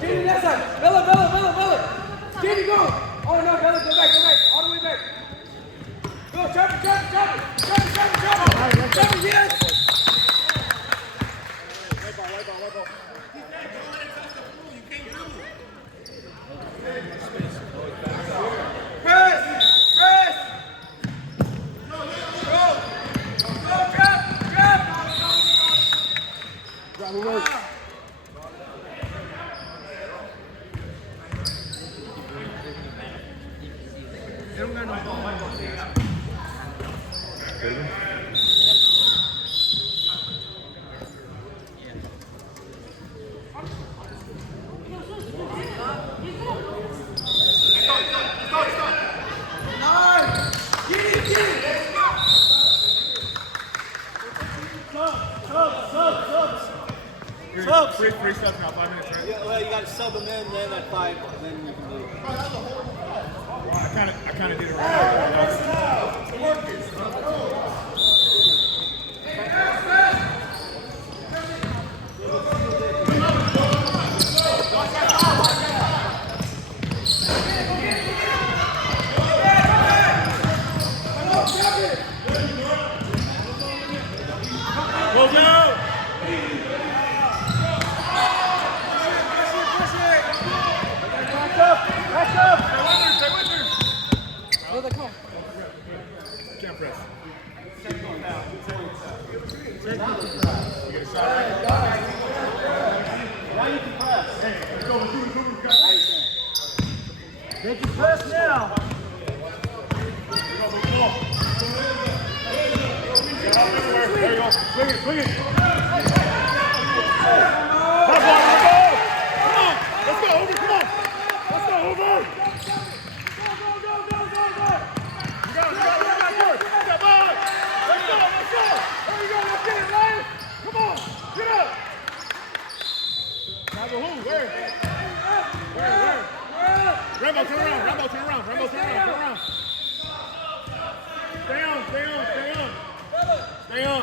Jamie, that side. Bella. Jamie, go. Oh, no, Bella, go back. All the way back. Go, Trevor, yes. Right ball. Press. Go, grab. Hoover. Free stuff now, 5 minutes, right? Yeah, well, you got to sub them in, then at 5, then you can leave. I kind of did it right. Can't press. Now you can press. Let's go. They can press now. There you go. Swing it. Let's go, Hoover, come on. Let's go, Hoover. Rambo, turn around. Stay on.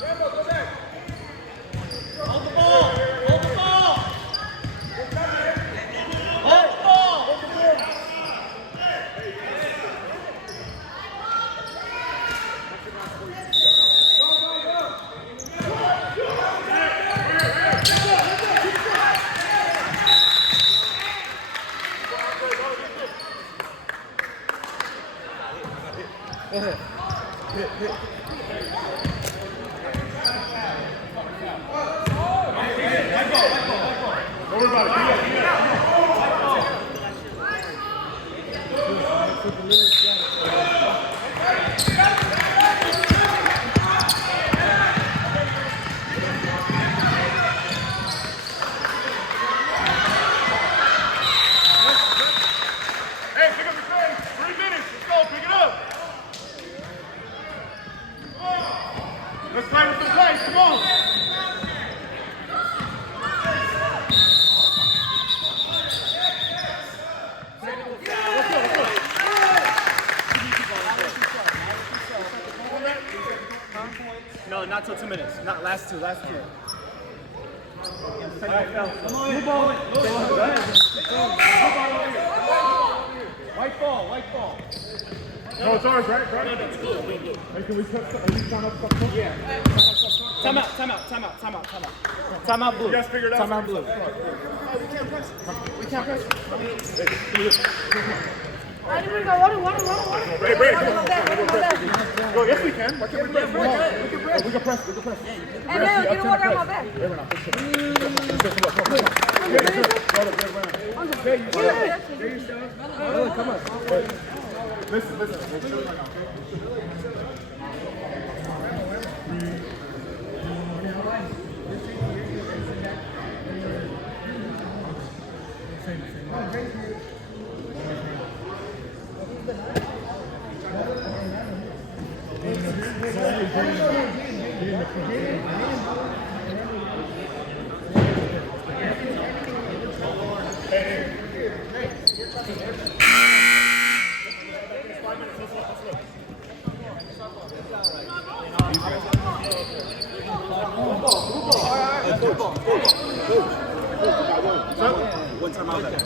Rambo, go back. Hold the ball. Hold the ball. Don't worry about it. Hey, pick up your phone. 3 minutes. Let's go. Pick it up. Let's play with some plays. Come on. No, not till 2 minutes. Not last two. All right, fellas. White ball. No, it's ours, right? Hey, can we count up something? Yeah. Time out. Time out blue. You guys figure it out. Time out blue. We can't press. I didn't go. Water. Ready, come on. Go, yes we can. Why can't we press? We can press. And then get water on my back. Come on. Listen. We'll show you right now,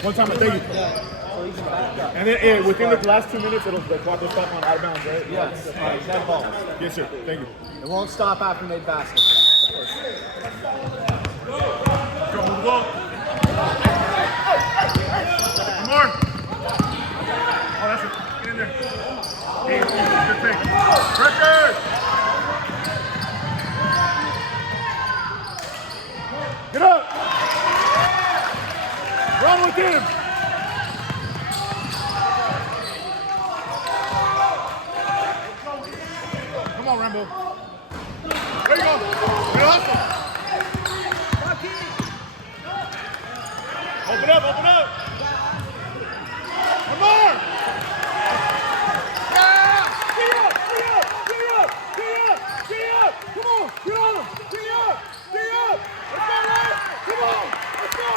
One time out. Thank you. And then within the last 2 minutes, the clock will stop on out of bounds, right? Yes. All right, 10 balls. Yes, sir. Thank you. It won't stop after made basket. Go, move the ball. One more. Oh, that's it. Get in there. Hey, good pick. Record! Get up! Run with him! Come on, Rambo. There you go. Good hustle. Open up, open up. Come on. Yeah. Get up, get up, get up, get up, get up. Come on, get on him. Get up, get up. Let's go, Ryan. Come on, let's go.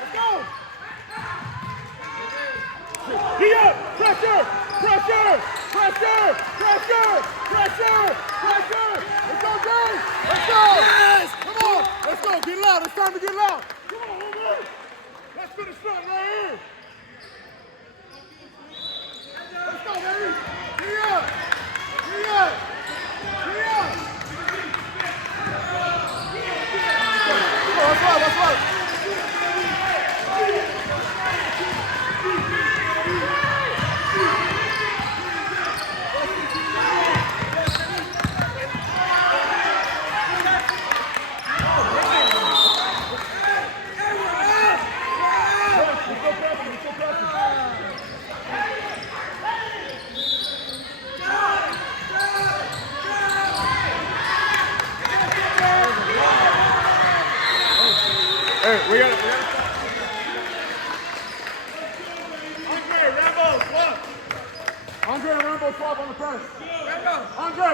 Let's go. Get up, pressure, pressure, pressure, pressure, pressure, pressure. Let's go, Dave. Let's go. Yes. Come on, let's go. Get loud. It's time to get loud. Come on, Hoover. Let's finish strong right here. Let's go, baby. Get up. Get up. Get up. Come on, let's ride. Let's ride. Hey, we got it. Andre, Rambo, swap. Andre and Rambo swap on the press. Andre,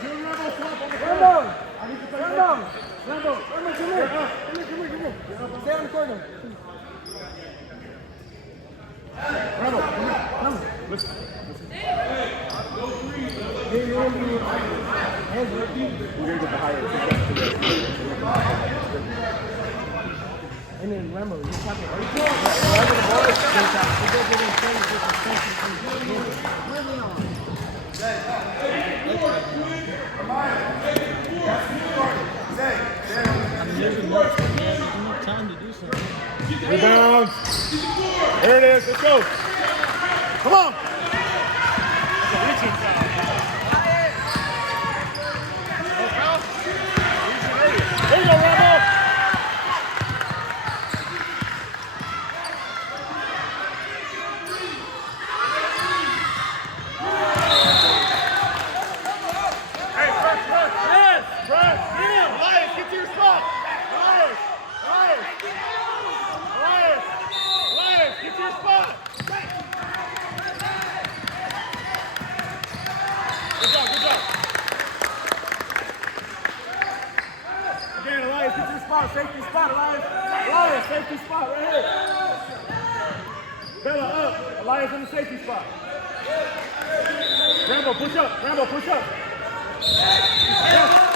you and Rambo swap on the press. Rambo. I need to play Rambo. Rambo, Rambo, come here. Come here, come here, come here. Stay on the corner. Rambo, come here. Come. Listen. You're going to be hands up. We're going to get the higher. And then Rambo, you're talking right Time to do something. Rebound. There it is. Let's go. Come on. That's a reaching foul. There you go, Rambo. Hey, press. Yes. Press. Elias, get to your spot. Elias, get to your spot. Good job. Again, Elias, get to your spot. Safety spot, Elias. Safety spot right here. Bella up. Elias in the safety spot. Rambo, push up. Yes.